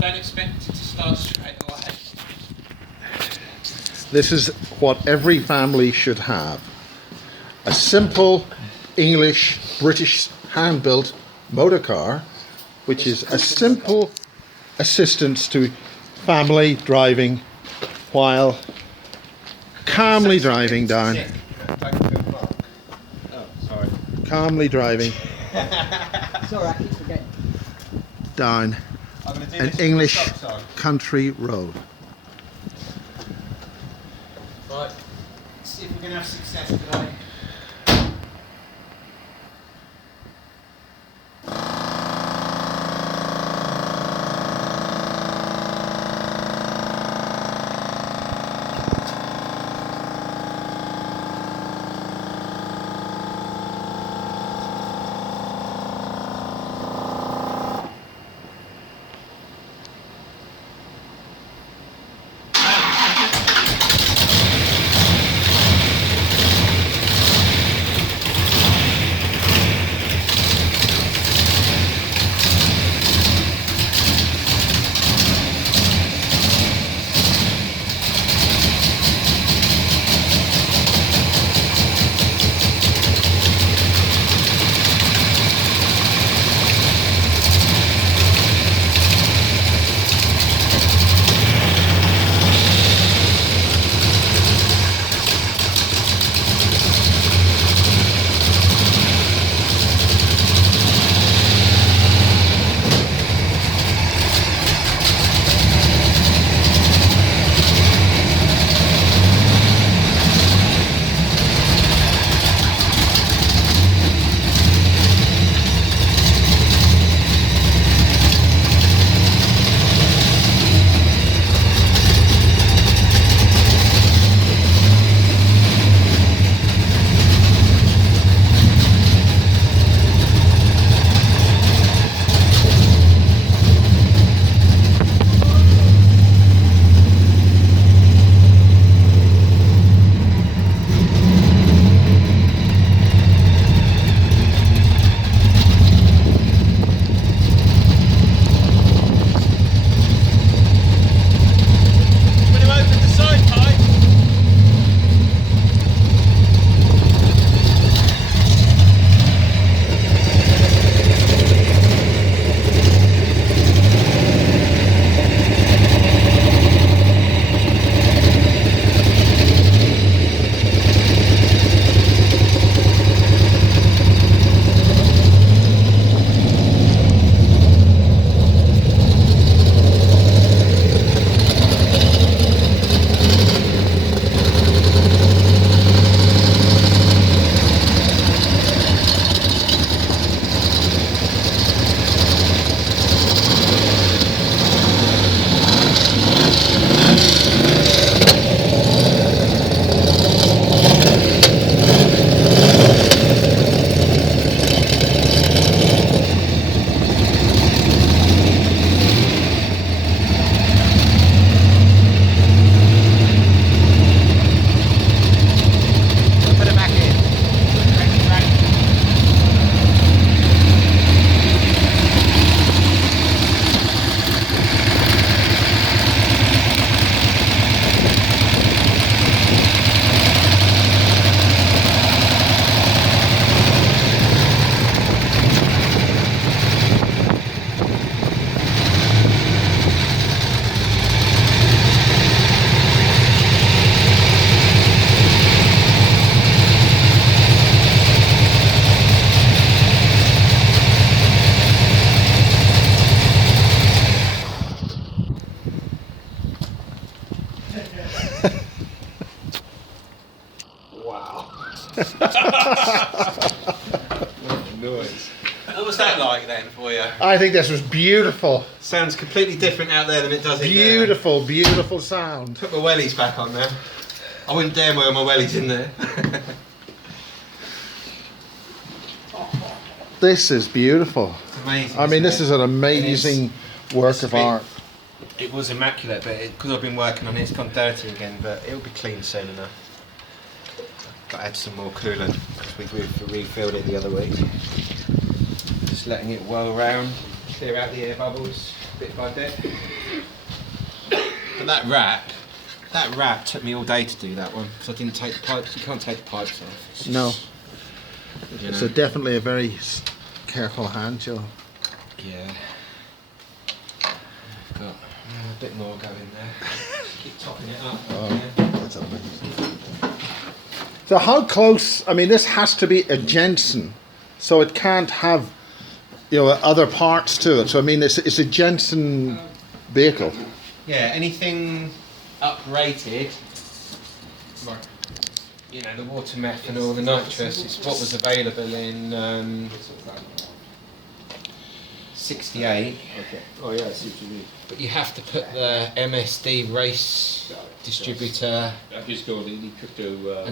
don't expect it to start straight away. This is what every family should have. A simple English, British hand-built motor car, which is a simple assistance to family driving while calmly driving down. Oh, sorry. Calmly driving Sorry, I keep forgetting. down I'm going to do an this with English the socks on. country road. Right, let's see if we're going to have success today. Noise. What was that like then for you? I think this was beautiful. Sounds completely different out there than it does in Beautiful, beautiful sound. there. Put my wellies back on now. I wouldn't dare wear my wellies in there. This is beautiful. It's amazing. I mean, isn't this it? is an amazing work It's of been- art. It was immaculate, but because I've been working on it, it's gone dirty again. But it'll be clean soon enough. Got to add some more coolant because we refilled it the other week. Just letting it well round, clear out the air bubbles. bit by bit. But that wrap took me all day to do that one because I didn't take the pipes. You can't take the pipes off. No. You know. So definitely a very careful hand job. Yeah. Got a bit more going there. Keep topping it up. Oh, that's amazing. So how close? I mean, this has to be a Jensen, so it can't have, other parts to it. So I mean, it's a Jensen vehicle. Yeah, anything uprated, the water methanol, the nitrous, is what was available in 68. Okay. Oh yeah, I see what you mean. But you have to put the MSD race distributor and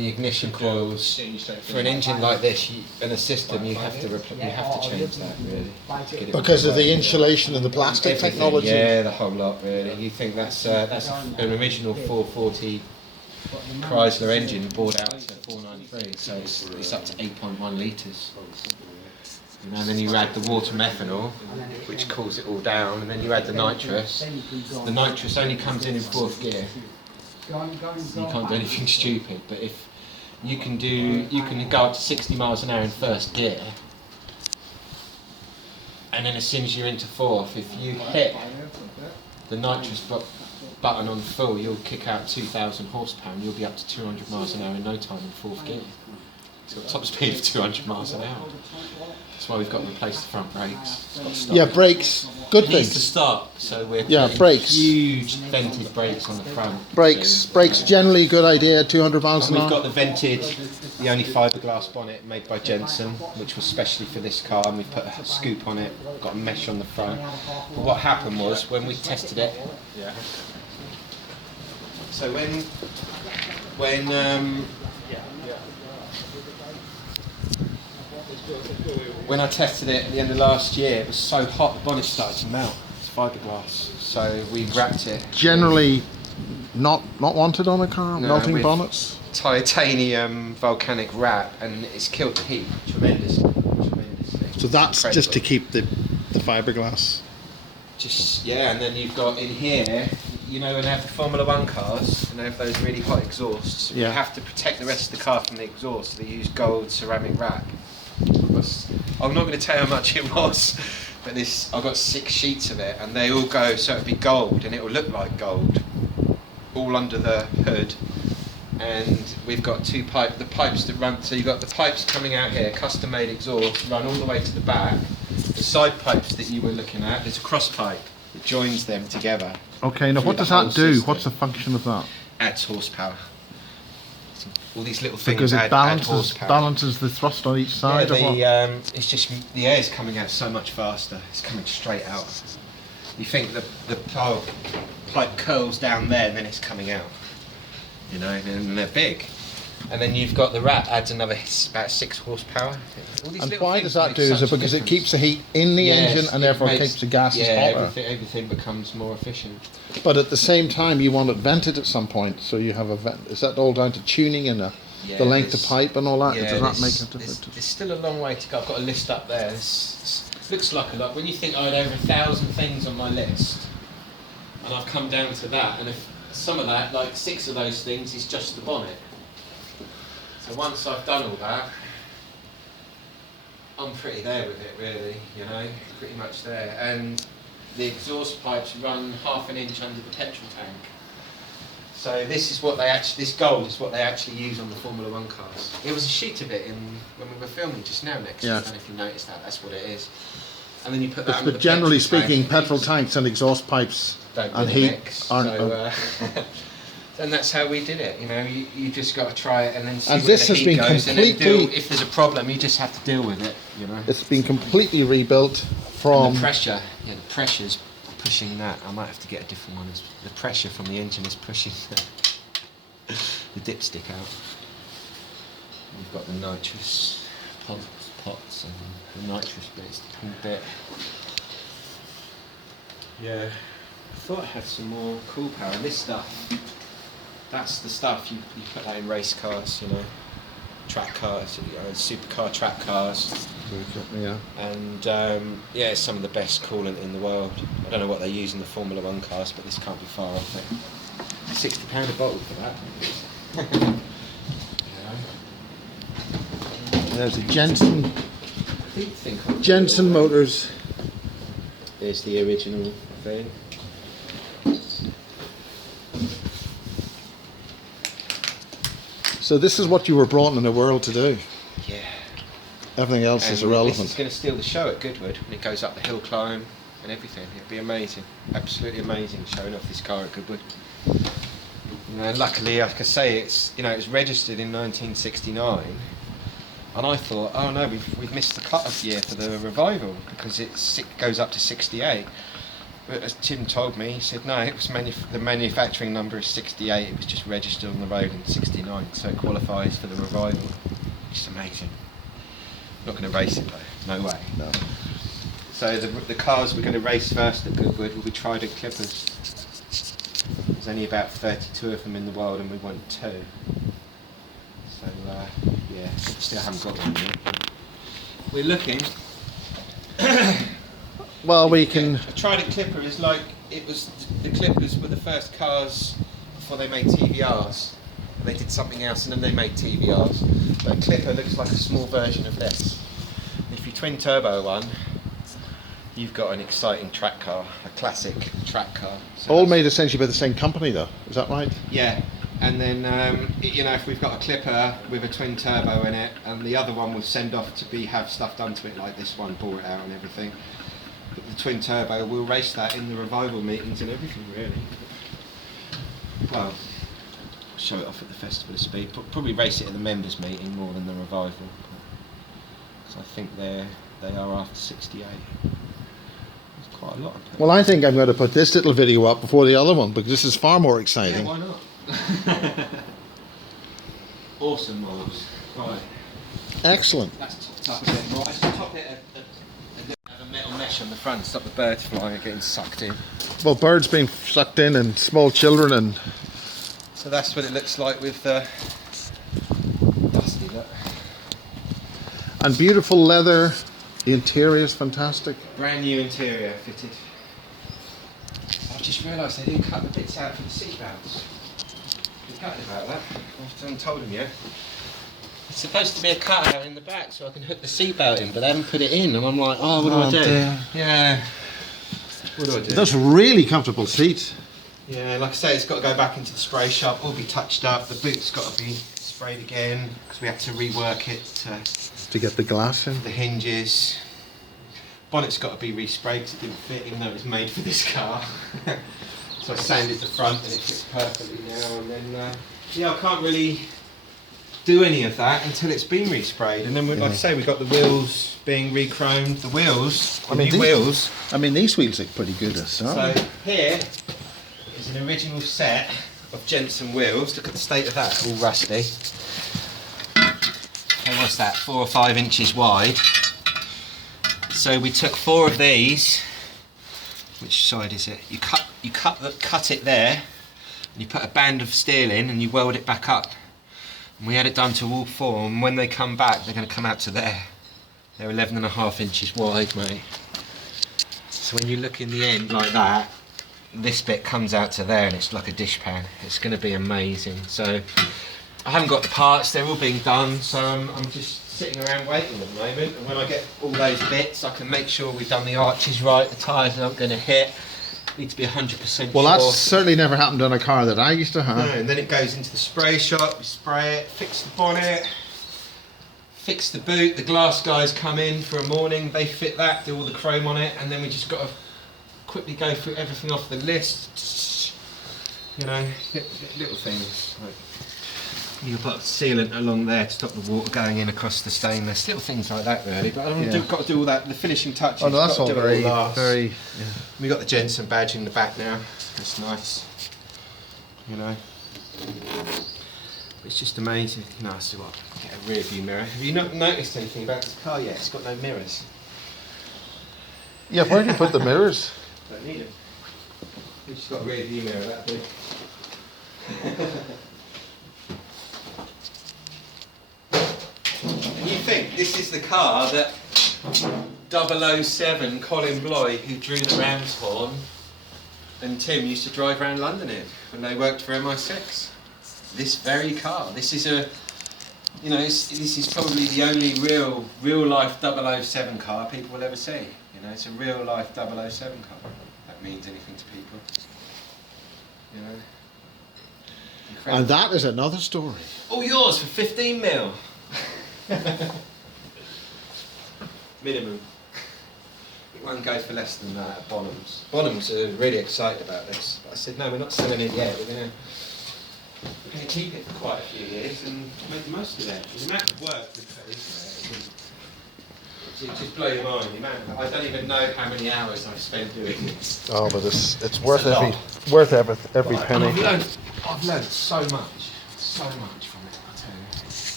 the ignition coils. For an engine like this, and a system, you have to change that really. To get it Because of the working. insulation and the plastic Everything, technology. yeah, the whole lot really. You think that's an original 440 Chrysler engine bored out to 493, so it's up to 8.1 litres. And then you add the water methanol, which cools it all down, and then you add the nitrous. The nitrous only comes in fourth gear. So you can't do anything stupid, but if you can go up to 60 miles an hour in first gear, and then as soon as you're into fourth, if you hit the nitrous button on full, you'll kick out 2,000 horsepower and you'll be up to 200 miles an hour in no time in fourth gear. It's got a top speed of 200 miles an hour. That's why we've got to replace the front brakes. It's got to stop. Yeah, brakes. Good It needs to thing. stop, so we're putting brakes. huge vented brakes on the front. Brakes generally a good idea at 200 miles And an we've got hour. the vented, the only fiberglass bonnet made by Jensen, which was specially for this car, and we put a scoop on it, got a mesh on the front. But what happened was, when we tested it, so when I tested it at the end of last year, it was so hot the bonnet started to melt. It's fiberglass, so we wrapped it. Generally not wanted on a car, No, melting with bonnets. Titanium volcanic wrap, and it's killed the heat tremendously. So that's It's just to incredible. keep the fiberglass. And then you've got in here, when they have the Formula One cars, and they have those really hot exhausts. You Yeah. have to protect the rest of the car from the exhaust. So they use gold ceramic wrap. I'm not going to tell you how much it was, but I've got 6 sheets of it, and they all go, so it'll be gold, and it will look like gold, all under the hood. And we've got the pipes that run, so you've got the pipes coming out here, custom made exhaust, run all the way to the back. The side pipes that you were looking at, there's a cross pipe that joins them together. Okay, now what Through does the that whole do? system. What's the function of that? Adds horsepower. All these little things Because it add horsepower. balances the thrust on each side, or what? It's just the air is coming out so much faster. It's coming straight out. You think the pipe curls down there, and then it's coming out. And they're big. And then you've got the wrap adds another about 6 horsepower. All these And little why things does that make do? Is it such a because it difference. keeps the heat in the engine and it therefore makes- keeps the gases yeah, hotter? everything becomes more efficient. But at the same time, you want it vented at some point, so you have a vent. Is that all down to tuning and the length of there's- pipe and all that? Yeah, Does that make a there's difference? still a long way to go. I've got a list up there. Looks like a lot. When you think I had over 1,000 things on my list, and I've come down to that, and if some of that, like 6 of those things, is just the bonnet. So once I've done all that, I'm pretty there with it, really. Pretty much there. And the exhaust pipes run half an inch under the petrol tank. So this gold is what they actually use on the Formula One cars. It was a sheet of it when we were filming just now next. Yeah. I don't know if you noticed that. That's what it is. And then you put that. under But the generally petrol tank. speaking, petrol tanks and exhaust pipes Don't and really heat mix. aren't. And that's how we did it. You just got to try it and then see And where this the has heat been goes, and then completely- if there's a problem, you just have to deal with it. It's been completely rebuilt from. And the pressure, the pressure's pushing that. I might have to get a different one. The pressure from the engine is pushing the dipstick out. We've got the nitrous pots and the nitrous bits, the pink bit. Yeah, I thought I had some more cool power. This stuff, that's the stuff you put that in race cars, track cars, supercar track cars. Yeah. And yeah, it's some of the best coolant in the world. I don't know what they use in the Formula One cars, but this can't be far off it. £60 a bottle for that. There's a Jensen Motors. There's the original thing. So this is what you were brought in the world to do. Yeah. Everything else is irrelevant. This is going to steal the show at Goodwood when it goes up the hill climb and everything. It'd be amazing, absolutely amazing, showing off this car at Goodwood. You know, luckily, like I say, it's it was registered in 1969, and I thought, oh no, we've missed the cut-off year for the revival because it goes up to 68. But as Tim told me, he said no, it was the manufacturing number is 68. It was just registered on the road in 69, so it qualifies for the revival. It's amazing. Not going to race it though, no way. No. So the cars we're going to race first at Goodwood will be Trident Clippers. There's only about 32 of them in the world, and we want 2. So yeah, still haven't got one yet. We're looking. Well, we can. A Trident Clipper is like the Clippers were the first cars before they made TVRs. They did something else and then they made TVRs. But a Clipper looks like a small version of this. If you twin turbo one, you've got an exciting track car, a classic track car. So All made essentially by the same company, though. Is that right? yeah, and then if we've got a Clipper with a twin turbo in it, and the other one we'll send off to have stuff done to it, like this one, bore it out and everything. But the twin turbo, we'll race that in the revival meetings and everything, really. Well, show it off at the Festival of Speed. Probably race it at the members' meeting more than the revival. So I think they are after 68. There's quite a lot of them. Well, I think I'm going to put this little video up before the other one because this is far more exciting. Yeah, why not? Awesome, Miles. Right. Excellent. That's topped up a bit more. I should top it a metal mesh on the front, stop the birds flying and getting sucked in. Well, birds being sucked in and small children and. So that's what it looks like with the dusty look. And beautiful leather. The interior is fantastic. Brand new interior fitted. I just realised they didn't cut the bits out for the seat belts. I'm gutted about that. I haven't told them yet. It's supposed to be a cutout in the back so I can hook the seat belt in, but they haven't put it in, and I'm like, oh, what do I do? Dear. Yeah. What do I do? Those are really comfortable seats. Yeah, like I say, it's got to go back into the spray shop, all be touched up. The boot's got to be sprayed again because we had to rework it To get the glass in. the hinges. Bonnet's got to be resprayed because it didn't fit, even though it was made for this car. So I sanded the front and it fits perfectly now. And then, yeah, I can't really do any of that until it's been resprayed. And then, like I say, we've got the wheels being re-chromed. The wheels, new wheels. I mean, these wheels look pretty good. So here is an original set of Jensen wheels. Look at the state of that, all rusty. Okay, what's that? 4 or 5 inches wide. So we took 4 of these. Which side is it? You cut it there, and you put a band of steel in, and you weld it back up. And we had it done to all 4, and when they come back, they're going to come out to there. They're 11.5 inches wide, mate. So when you look in the end like that, this bit comes out to there, and it's like a dishpan. It's going to be amazing. So I haven't got the parts; they're all being done. So I'm just sitting around waiting at the moment, and when I get all those bits, I can make sure we've done the arches right, the tyres aren't going to hit. Need to be 100% Well, sure. that's certainly never happened on a car that I used to have. No, and then it goes into the spray shop, we spray it, fix the bonnet, fix the boot. The glass guys come in for a morning, they fit that, do all the chrome on it, and then we just got to quickly go through everything off the list. You know, little things like you put sealant along there to stop the water going in across the stainless, little things like that really. But I've got to do all that, the finishing touches. Oh no, that's all very. We got the Jensen badge in the back now. That's nice. You know, it's just amazing. No, so what? Get a rear view mirror. Have you not noticed anything about this car yet? It's got no mirrors. Yeah, where do you put the mirrors? Don't need it. We've just got a rear view mirror. That'll do. And you think this is the car that 007 Colin Bloy, who drew the ram's horn, and Tim used to drive around London in when they worked for MI6. This very car. This is a, you know, this is probably the only real life 007 car people will ever see. You know, it's a real life 007 car. If that means anything to people. You know. Incredible. And that is another story. All yours for 15 mil. Minimum. We won't go for less than that at Bonhams. Bonhams are really excited about this. But I said, no, we're not selling it yet. We're going to keep it for quite a few years and make the most of it. The amount of work we put into it, it just blow your mind. The amount of, I don't even know how many hours I've spent doing this. Oh, but it's worth every Right, penny. I've learned so much from it, I tell you.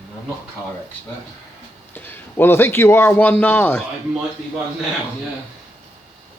You know, I'm not a car expert. Well, I think you are one now. I might be one now, yeah.